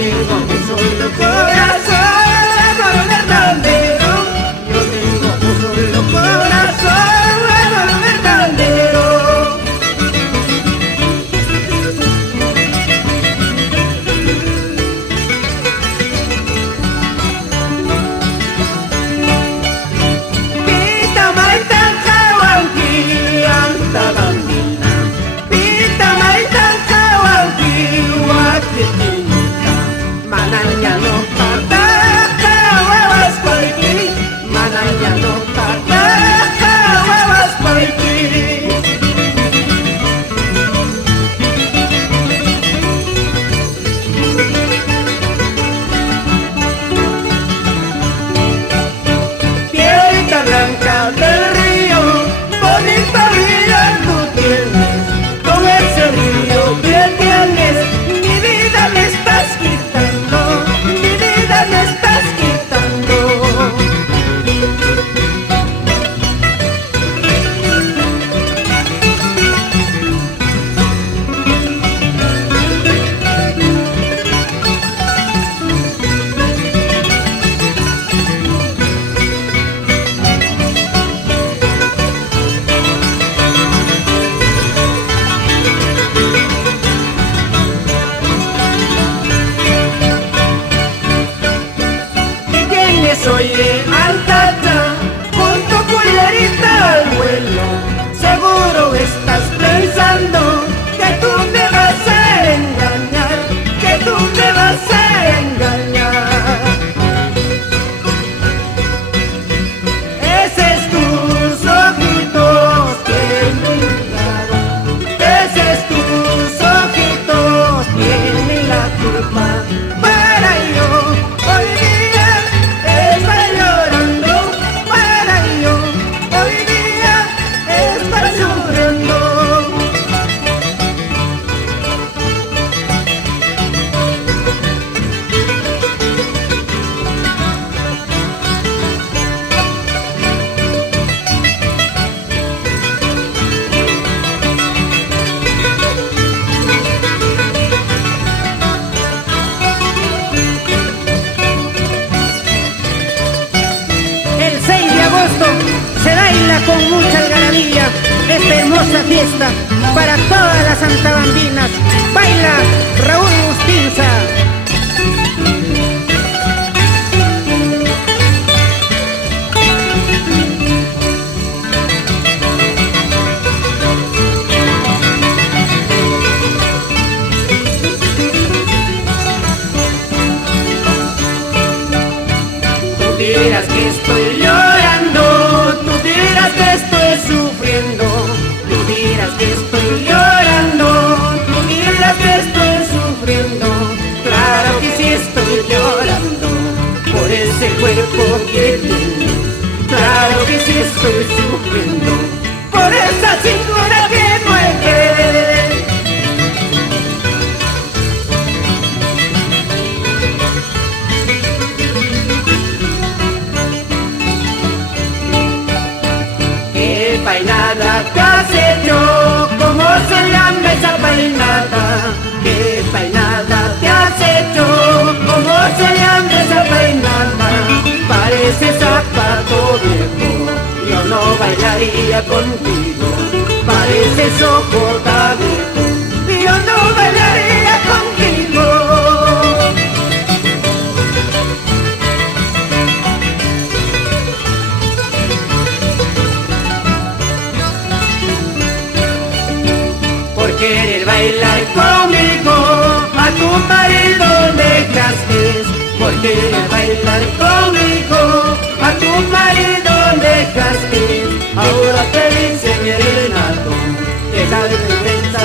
tengo un solo corazón, amor verdadero. Yo tengo un solo corazón, amor verdadero. Pita maita kawanki anta bambina, pita maita kawanki wakitinita, mananya no pataka wawas paiki, mananya no pataka wawas paiki. Piedrita blanca del río, bonita vida tú tienes, con ese río que tienes, mi vida me estás quitando, mi vida me estás quitando. ¿Qué tienes, oye, Altata? Con tu culerita al vuelo, seguro estás pensando que tú me vas a engañar, que tú me vas a engañar. Esos tus ojitos que miraron, esos tus ojitos tienen la culpa. Para yo hoy día estar llorando, para yo hoy día estar sufriendo. El 6 de agosto se baila con mucha algarabía esta hermosa fiesta para todas las santabambinas. Baila Raúl Bustinza. Tú dirás que estoy llorando, tú dirás que estoy sufriendo, tú dirás que estoy llorando, tú dirás que estoy sufriendo. Claro que sí estoy llorando por ese cuerpo que tienes, claro que sí estoy sufriendo por esa cintura que mueve. ¿Qué peinada te has hecho? ¿Cómo se llama esa peinada? ¿Qué peinada te has hecho? ¿Cómo se llama esa peinada? Parece zapato viejo, yo no bailaría contigo. Pareces ojo viejo, yo no bailaría contigo. Por querer bailar conmigo a tu marido dejaste, por querer bailar conmigo a tu marido dejaste. Ahora te dice mi Renato que la vergüenza